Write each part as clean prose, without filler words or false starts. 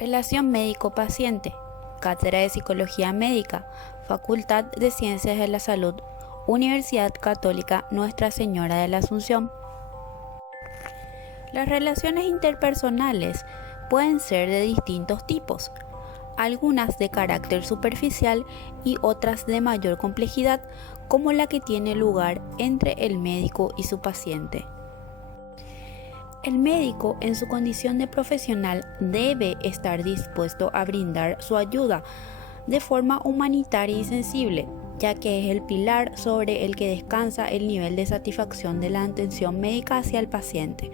Relación médico-paciente, Cátedra de Psicología Médica, Facultad de Ciencias de la Salud, Universidad Católica Nuestra Señora de la Asunción. Las relaciones interpersonales pueden ser de distintos tipos, algunas de carácter superficial y otras de mayor complejidad, como la que tiene lugar entre el médico y su paciente. El médico, en su condición de profesional, debe estar dispuesto a brindar su ayuda de forma humanitaria y sensible, ya que es el pilar sobre el que descansa el nivel de satisfacción de la atención médica hacia el paciente.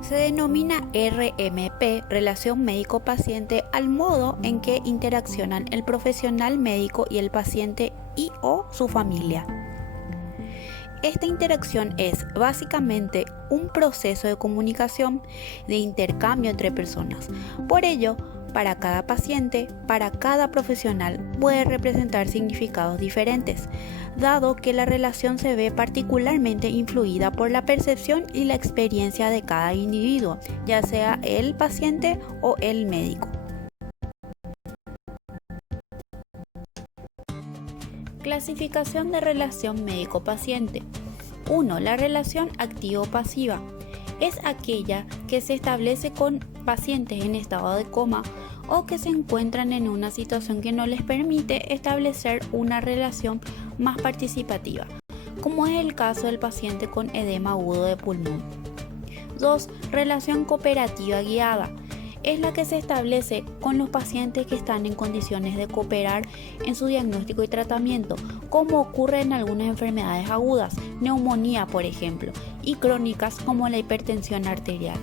Se denomina RMP, relación médico-paciente, al modo en que interaccionan el profesional médico y el paciente y o su familia. Esta interacción es básicamente un proceso de comunicación, de intercambio entre personas. Por ello, para cada paciente, para cada profesional, puede representar significados diferentes, dado que la relación se ve particularmente influida por la percepción y la experiencia de cada individuo, ya sea el paciente o el médico. Clasificación de relación médico-paciente. 1. La relación activo-pasiva. Es aquella que se establece con pacientes en estado de coma o que se encuentran en una situación que no les permite establecer una relación más participativa, como es el caso del paciente con edema agudo de pulmón. 2. Relación cooperativa guiada. Es la que se establece con los pacientes que están en condiciones de cooperar en su diagnóstico y tratamiento, como ocurre en algunas enfermedades agudas, neumonía por ejemplo, y crónicas como la hipertensión arterial.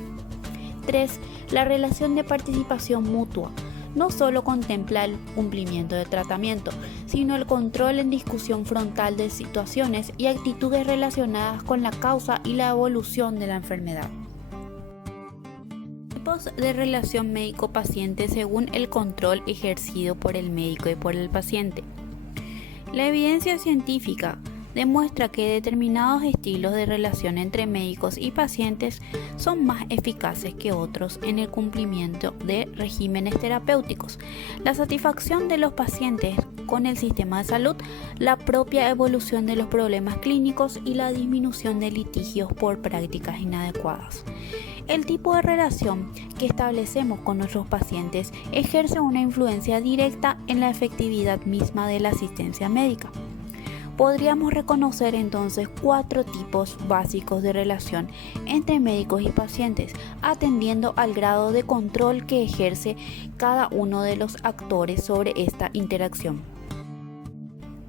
3. La relación de participación mutua. No solo contempla el cumplimiento del tratamiento, sino el control en discusión frontal de situaciones y actitudes relacionadas con la causa y la evolución de la enfermedad. Tipos de relación médico-paciente según el control ejercido por el médico y por el paciente. La evidencia científica demuestra que determinados estilos de relación entre médicos y pacientes son más eficaces que otros en el cumplimiento de regímenes terapéuticos, la satisfacción de los pacientes con el sistema de salud, la propia evolución de los problemas clínicos y la disminución de litigios por prácticas inadecuadas. El tipo de relación que establecemos con nuestros pacientes ejerce una influencia directa en la efectividad misma de la asistencia médica. Podríamos reconocer entonces 4 tipos básicos de relación entre médicos y pacientes, atendiendo al grado de control que ejerce cada uno de los actores sobre esta interacción.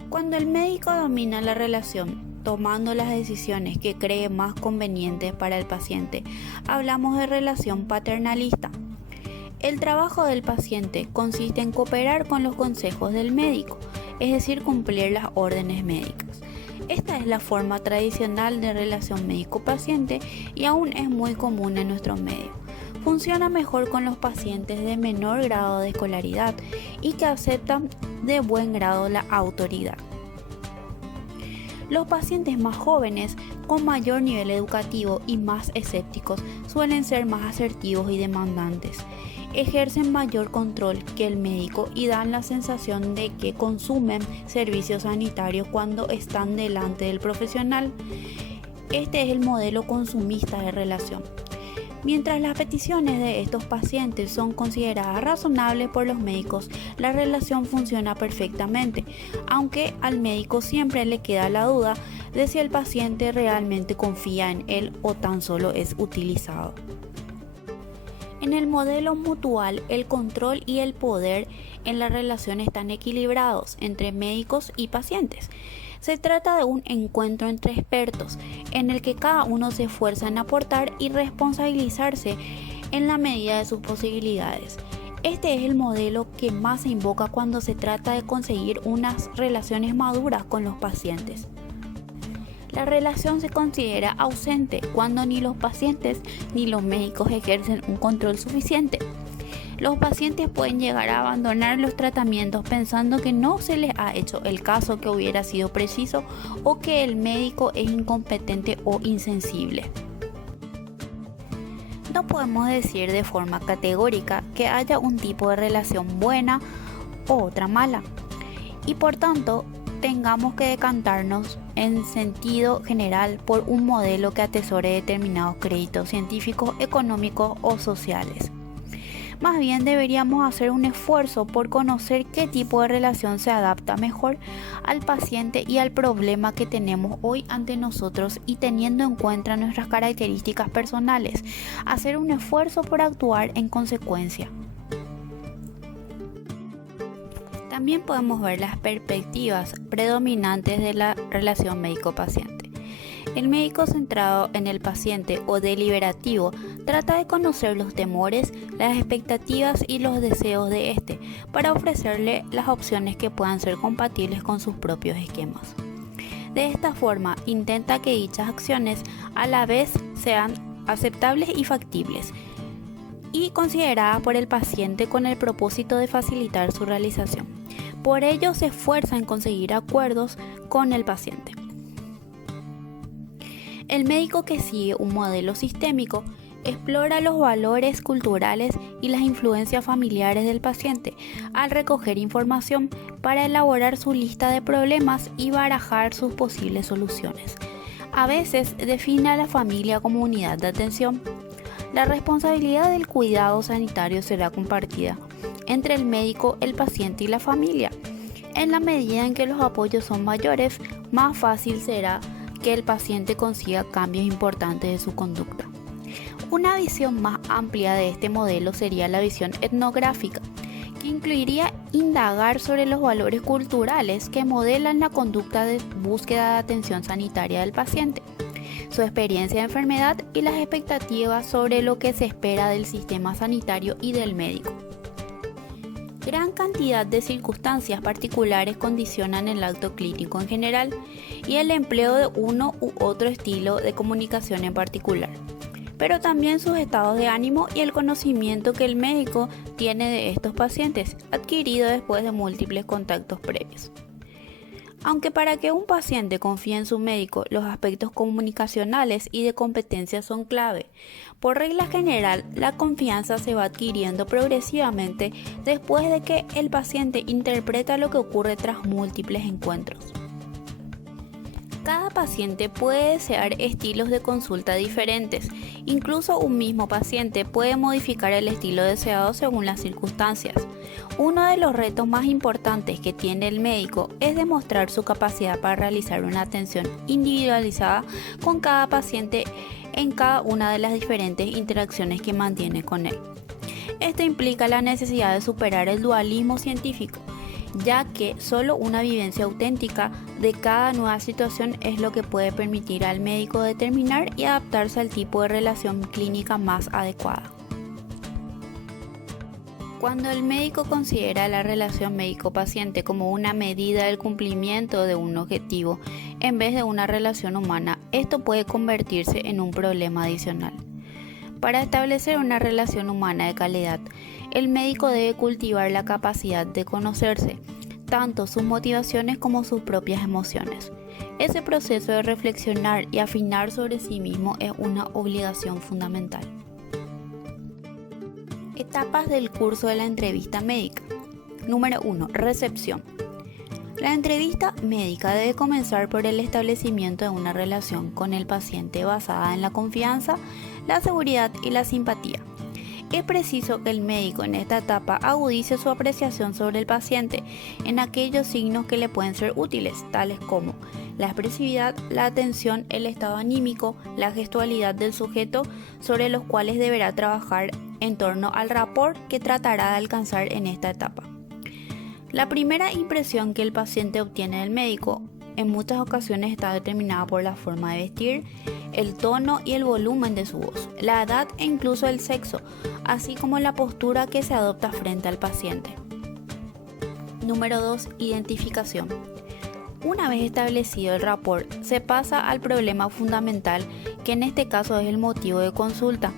Cuando el médico domina la relación, tomando las decisiones que cree más convenientes para el paciente, hablamos de relación paternalista. El trabajo del paciente consiste en cooperar con los consejos del médico, es decir, cumplir las órdenes médicas. Esta es la forma tradicional de relación médico-paciente y aún es muy común en nuestro medio. Funciona mejor con los pacientes de menor grado de escolaridad y que aceptan de buen grado la autoridad. Los pacientes más jóvenes, con mayor nivel educativo y más escépticos, suelen ser más asertivos y demandantes. Ejercen mayor control que el médico y dan la sensación de que consumen servicios sanitarios cuando están delante del profesional. Este es el modelo consumista de relación. Mientras las peticiones de estos pacientes son consideradas razonables por los médicos, la relación funciona perfectamente, aunque al médico siempre le queda la duda de si el paciente realmente confía en él o tan solo es utilizado. En el modelo mutual, el control y el poder en la relación están equilibrados entre médicos y pacientes. Se trata de un encuentro entre expertos, en el que cada uno se esfuerza en aportar y responsabilizarse en la medida de sus posibilidades. Este es el modelo que más se invoca cuando se trata de conseguir unas relaciones maduras con los pacientes. La relación se considera ausente cuando ni los pacientes ni los médicos ejercen un control suficiente. Los pacientes pueden llegar a abandonar los tratamientos pensando que no se les ha hecho el caso que hubiera sido preciso o que el médico es incompetente o insensible. No podemos decir de forma categórica que haya un tipo de relación buena o otra mala, y por tanto tengamos que decantarnos en sentido general por un modelo que atesore determinados créditos científicos, económicos o sociales. Más bien deberíamos hacer un esfuerzo por conocer qué tipo de relación se adapta mejor al paciente y al problema que tenemos hoy ante nosotros, y teniendo en cuenta nuestras características personales, hacer un esfuerzo por actuar en consecuencia. También podemos ver las perspectivas predominantes de la relación médico-paciente. El médico centrado en el paciente o deliberativo trata de conocer los temores, las expectativas y los deseos de éste para ofrecerle las opciones que puedan ser compatibles con sus propios esquemas. De esta forma, intenta que dichas acciones a la vez sean aceptables y factibles y consideradas por el paciente con el propósito de facilitar su realización. Por ello, se esfuerza en conseguir acuerdos con el paciente. El médico que sigue un modelo sistémico explora los valores culturales y las influencias familiares del paciente al recoger información para elaborar su lista de problemas y barajar sus posibles soluciones. A veces define a la familia como unidad de atención. La responsabilidad del cuidado sanitario será compartida entre el médico, el paciente y la familia. En la medida en que los apoyos son mayores, más fácil será que el paciente consiga cambios importantes de su conducta. Una visión más amplia de este modelo sería la visión etnográfica, que incluiría indagar sobre los valores culturales que modelan la conducta de búsqueda de atención sanitaria del paciente, su experiencia de enfermedad y las expectativas sobre lo que se espera del sistema sanitario y del médico. Gran cantidad de circunstancias particulares condicionan el acto clínico en general y el empleo de uno u otro estilo de comunicación en particular, pero también sus estados de ánimo y el conocimiento que el médico tiene de estos pacientes, adquirido después de múltiples contactos previos. Aunque para que un paciente confíe en su médico, los aspectos comunicacionales y de competencia son clave. Por regla general, la confianza se va adquiriendo progresivamente después de que el paciente interpreta lo que ocurre tras múltiples encuentros. Cada paciente puede desear estilos de consulta diferentes. Incluso un mismo paciente puede modificar el estilo deseado según las circunstancias. Uno de los retos más importantes que tiene el médico es demostrar su capacidad para realizar una atención individualizada con cada paciente en cada una de las diferentes interacciones que mantiene con él. Esto implica la necesidad de superar el dualismo científico, ya que solo una vivencia auténtica de cada nueva situación es lo que puede permitir al médico determinar y adaptarse al tipo de relación clínica más adecuada. Cuando el médico considera la relación médico-paciente como una medida del cumplimiento de un objetivo en vez de una relación humana, esto puede convertirse en un problema adicional. Para establecer una relación humana de calidad, el médico debe cultivar la capacidad de conocerse, tanto sus motivaciones como sus propias emociones. Ese proceso de reflexionar y afinar sobre sí mismo es una obligación fundamental. Etapas del curso de la entrevista médica. Número 1. Recepción. La entrevista médica debe comenzar por el establecimiento de una relación con el paciente basada en la confianza, la seguridad y la simpatía. Es preciso que el médico en esta etapa agudice su apreciación sobre el paciente en aquellos signos que le pueden ser útiles, tales como la expresividad, la atención, el estado anímico, la gestualidad del sujeto, sobre los cuales deberá trabajar en torno al rapport que tratará de alcanzar en esta etapa. La primera impresión que el paciente obtiene del médico en muchas ocasiones está determinada por la forma de vestir, el tono y el volumen de su voz, la edad e incluso el sexo, así como la postura que se adopta frente al paciente. Número 2. Identificación. Una vez establecido el rapport, se pasa al problema fundamental, que en este caso es el motivo de consulta,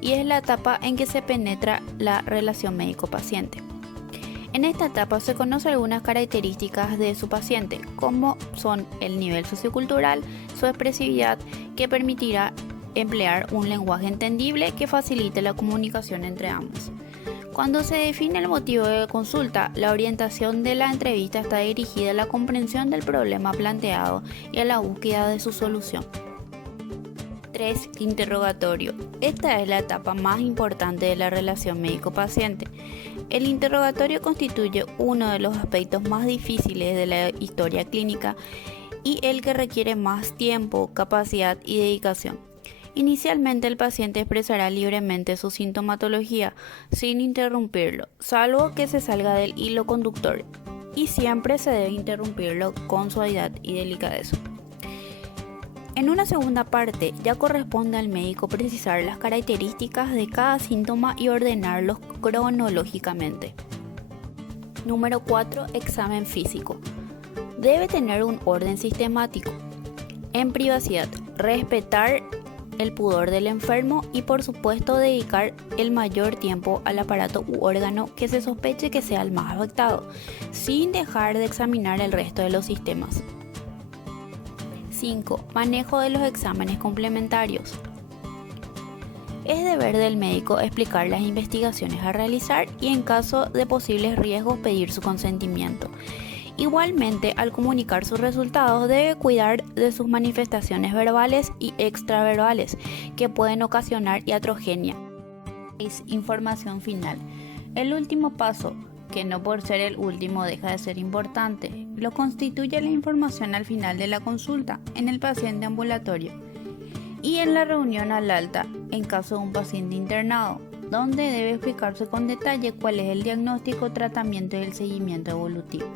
y es la etapa en que se penetra la relación médico-paciente. En esta etapa se conocen algunas características de su paciente, como son el nivel sociocultural, su expresividad, que permitirá emplear un lenguaje entendible que facilite la comunicación entre ambos. Cuando se define el motivo de consulta, la orientación de la entrevista está dirigida a la comprensión del problema planteado y a la búsqueda de su solución. 3. Interrogatorio. Esta es la etapa más importante de la relación médico-paciente. El interrogatorio constituye uno de los aspectos más difíciles de la historia clínica y el que requiere más tiempo, capacidad y dedicación. Inicialmente el paciente expresará libremente su sintomatología sin interrumpirlo, salvo que se salga del hilo conductor, y siempre se debe interrumpirlo con suavidad y delicadeza. En una segunda parte ya corresponde al médico precisar las características de cada síntoma y ordenarlos cronológicamente. Número 4. Examen físico. Debe tener un orden sistemático. En privacidad, respetar el pudor del enfermo y por supuesto dedicar el mayor tiempo al aparato u órgano que se sospeche que sea el más afectado, sin dejar de examinar el resto de los sistemas. 5. Manejo de los exámenes complementarios. Es deber del médico explicar las investigaciones a realizar y en caso de posibles riesgos pedir su consentimiento. Igualmente, al comunicar sus resultados debe cuidar de sus manifestaciones verbales y extraverbales que pueden ocasionar iatrogenia. 6. Información final. El último paso, que no por ser el último deja de ser importante, lo constituye la información al final de la consulta en el paciente ambulatorio y en la reunión al alta en caso de un paciente internado, donde debe explicarse con detalle cuál es el diagnóstico, tratamiento y el seguimiento evolutivo.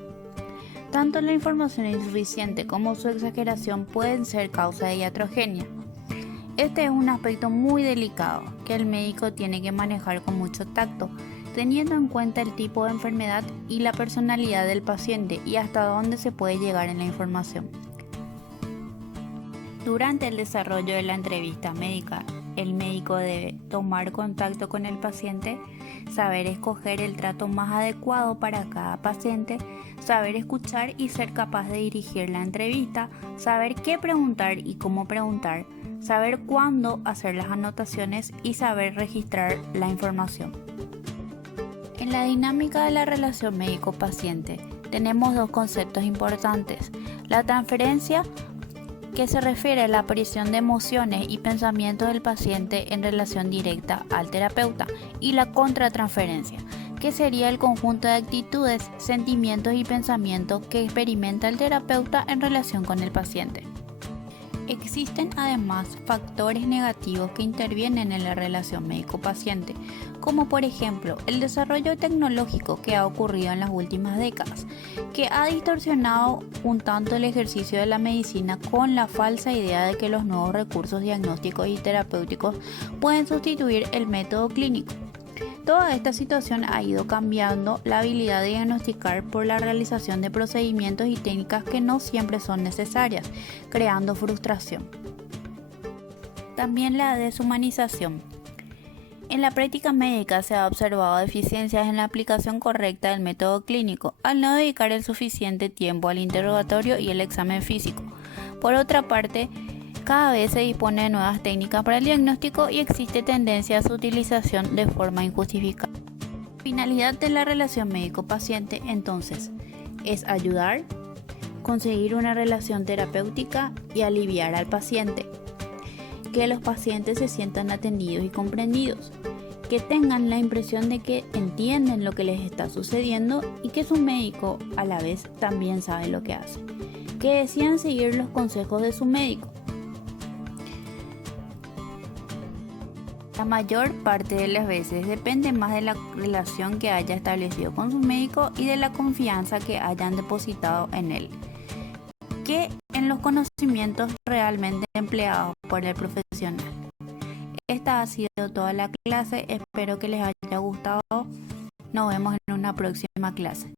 Tanto la información insuficiente como su exageración pueden ser causa de iatrogenia. Este es un aspecto muy delicado que el médico tiene que manejar con mucho tacto, teniendo en cuenta el tipo de enfermedad y la personalidad del paciente y hasta dónde se puede llegar en la información. Durante el desarrollo de la entrevista médica, el médico debe tomar contacto con el paciente, saber escoger el trato más adecuado para cada paciente, saber escuchar y ser capaz de dirigir la entrevista, saber qué preguntar y cómo preguntar, saber cuándo hacer las anotaciones y saber registrar la información. En la dinámica de la relación médico-paciente tenemos dos conceptos importantes: la transferencia, que se refiere a la aparición de emociones y pensamientos del paciente en relación directa al terapeuta, y la contratransferencia, que sería el conjunto de actitudes, sentimientos y pensamientos que experimenta el terapeuta en relación con el paciente. Existen además factores negativos que intervienen en la relación médico-paciente, como por ejemplo el desarrollo tecnológico que ha ocurrido en las últimas décadas, que ha distorsionado un tanto el ejercicio de la medicina con la falsa idea de que los nuevos recursos diagnósticos y terapéuticos pueden sustituir el método clínico. Toda esta situación ha ido cambiando la habilidad de diagnosticar por la realización de procedimientos y técnicas que no siempre son necesarias, creando frustración. También la deshumanización. En la práctica médica se ha observado deficiencias en la aplicación correcta del método clínico, al no dedicar el suficiente tiempo al interrogatorio y el examen físico. Por otra parte, cada vez se dispone de nuevas técnicas para el diagnóstico y existe tendencia a su utilización de forma injustificada. La finalidad de la relación médico-paciente, entonces, es ayudar, conseguir una relación terapéutica y aliviar al paciente. Que los pacientes se sientan atendidos y comprendidos, que tengan la impresión de que entienden lo que les está sucediendo y que su médico a la vez también sabe lo que hace, que decidan seguir los consejos de su médico. La mayor parte de las veces depende más de la relación que haya establecido con su médico y de la confianza que hayan depositado en él, que en los conocimientos realmente empleados por el profesional. Esta ha sido toda la clase, espero que les haya gustado. Nos vemos en una próxima clase.